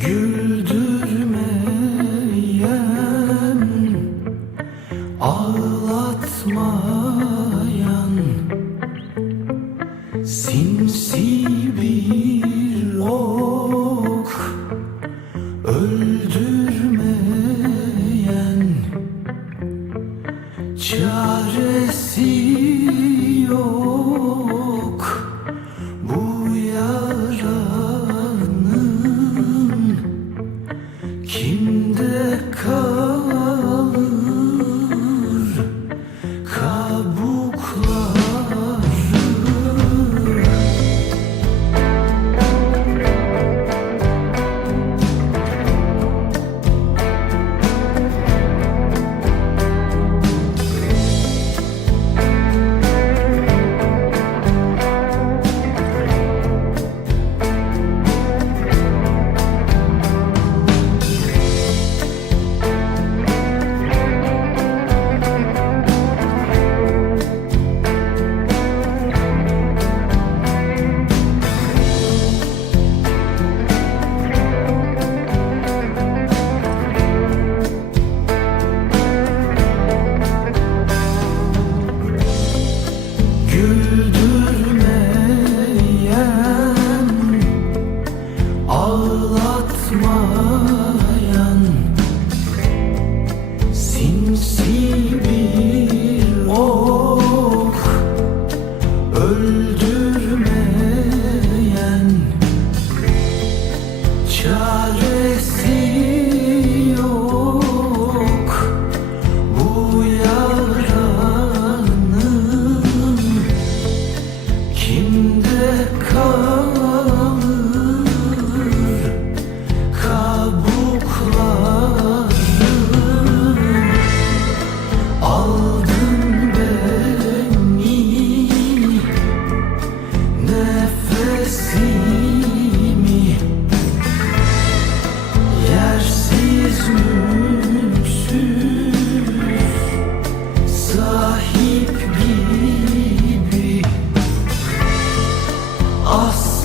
Güldürmeyen Ağlatmayan. Sinsi bir ok Öldürmeyen. Çare susmayan Sinsi bir ok Öldürmeyen Çare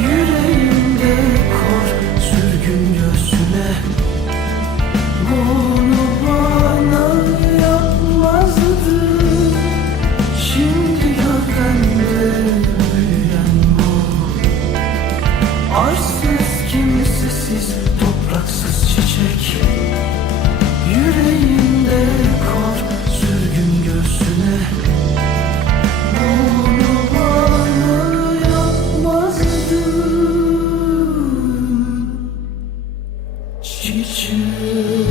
You don't çiçeğim